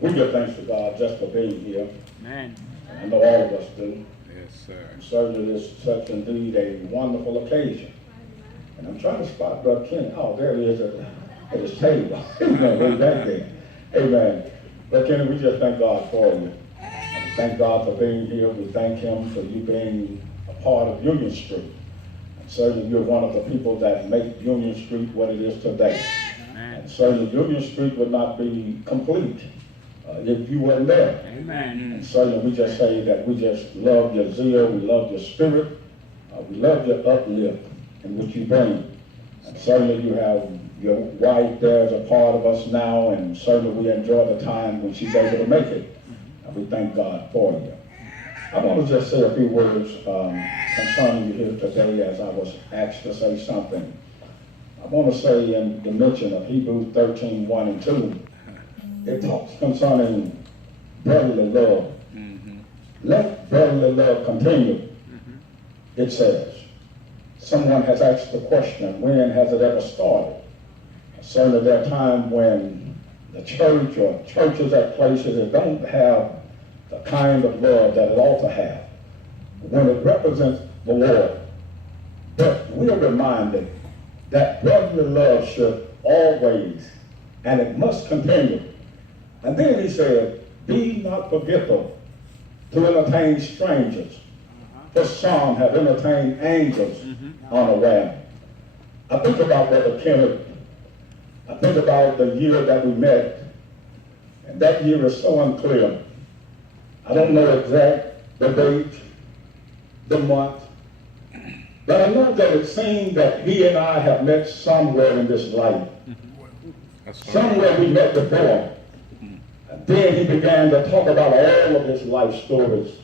We give thanks to God just for being here. Amen. I know all of us do. Yes, sir. And certainly this is such indeed a wonderful occasion. And I'm trying to spot Brother Kenny. Oh, there he is at his table. Amen. Way back there. Amen. Brother Kenny, we just thank God for you. And we thank God for being here. We thank him for you being a part of Union Street. And certainly you're one of the people that make Union Street what it is today. Amen. And certainly Union Street would not be complete if you weren't there. Amen. And certainly we just say that we just love your zeal, we love your spirit, we love your uplift in which you bring. And certainly you have your wife there as a part of us now, and certainly we enjoy the time when she's able to make it. And we thank God for you. I want to just say a few words concerning you here today as I was asked to say something. I want to say in the mention of Hebrews 13, 1 and 2, it talks concerning brotherly love. Mm-hmm. Let brotherly love continue. It says. Someone has asked the question, when has it ever started? Certainly there are times when the church or churches at places that don't have the kind of love that it ought to have when it represents the Lord. But we are reminded that brotherly love should always, and it must continue. And then he said, be not forgetful to entertain strangers, for some have entertained angels unaware. I think about Brother Kenneth. I think about the year that we met, and that year is so unclear. I don't know exact the date, the month, but I know that it seemed that he and I have met somewhere in this life. Somewhere we met before. And then he began to talk about all of his life stories.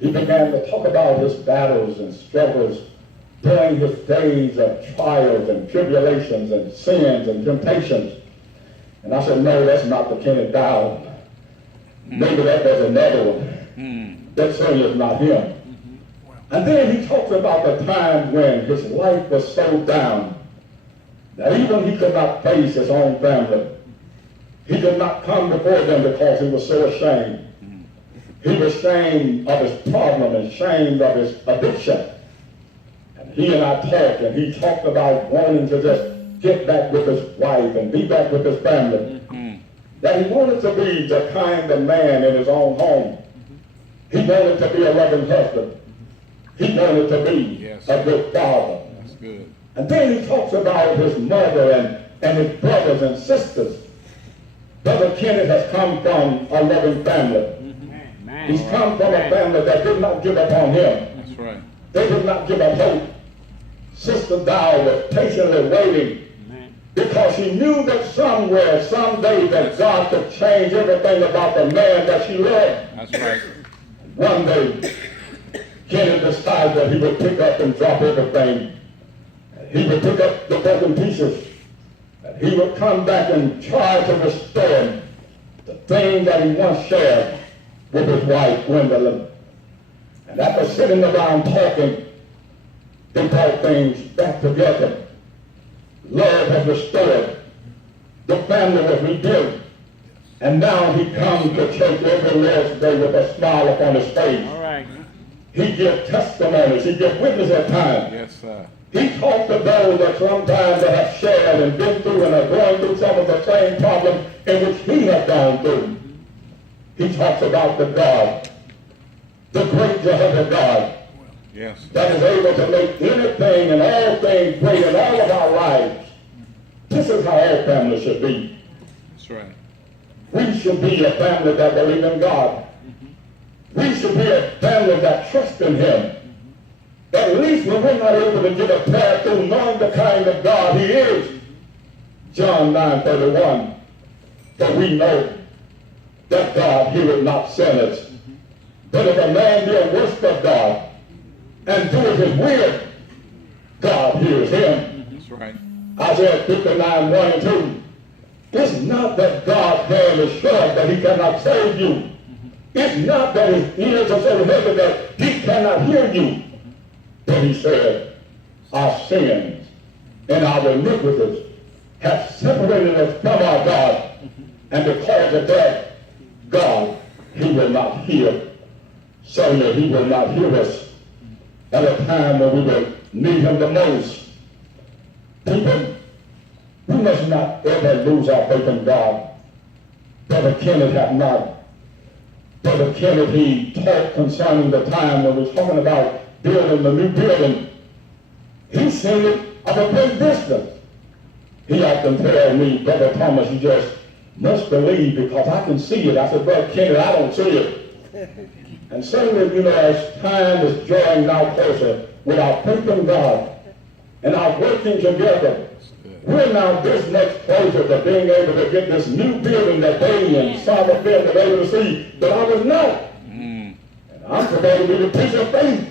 He began to talk about his battles and struggles during his days of trials and tribulations and sins and temptations. And I said, no, that's not the Kenneth Dowl. Maybe that was another one. That certainly is not him. And then he talks about the time when his life was so down that even he could not face his own family. He could not come before them because he was so ashamed. He was ashamed of his problem and ashamed of his addiction. And he and I talked, and he talked about wanting to just get back with his wife and be back with his family. That he wanted to be the kind of man in his own home. He wanted to be a loving husband. He wanted to be a good father. That's good. And then he talks about his mother and his brothers and sisters. Brother Kenneth has come from a loving family. He's come from a family that did not give up on him. That's right. They did not give up hope. Sister Dowl was patiently waiting because she knew that somewhere, someday, that God could change everything about the man that she loved. That's right. One day, Kenneth decided that he would pick up and drop everything. He would pick up the broken pieces. And he would come back and try to restore the thing that he once shared with his wife, Gwendolyn. And after sitting around talking, they brought things back together. Love has restored. The family was rebuilt. And now he comes to church every Lord's Day with a smile upon his face. All right. He gives testimonies. He gives witness at times. Yes, sir. He talks to those that sometimes they have shared and been through and are going through some of the same problems in which he has gone through. He talks about the God, the great Jehovah God, Yes. that is able to make anything and all things great in all of our lives. This is how our family should be. That's right. We should be a family that believes in God. We should be a family that trusts in him. At least when we're not able to get a prayer through knowing the kind of God he is. John 9:31. But we know that God heareth not sinners. But if a man be a worshiper of God and doeth his will, God hears him. That's right. Isaiah 59, 1 and 2. It's not that God's hand is short that he cannot save you. It's not that his ears are so heavy that he cannot hear you. But he said, our sins and our iniquities have separated us from our God. And because of that, will not hear. Certainly he will not hear us at a time when we will need him the most. People, we must not ever lose our faith in God. Brother Kenneth had not. Brother Kenneth, he talked concerning the time when we was talking about building the new building. He seen it of a great distance. He often tell me, Brother Thomas, you just must believe because I can see it. I said, Brother Kenneth, I don't see it. And certainly, you know, as time is drawing now closer with our faith in God and our working together, we're now this much closer to being able to get this new building that they and some of them were able to see, but I was not. And I'm supposed to be the piece of faith.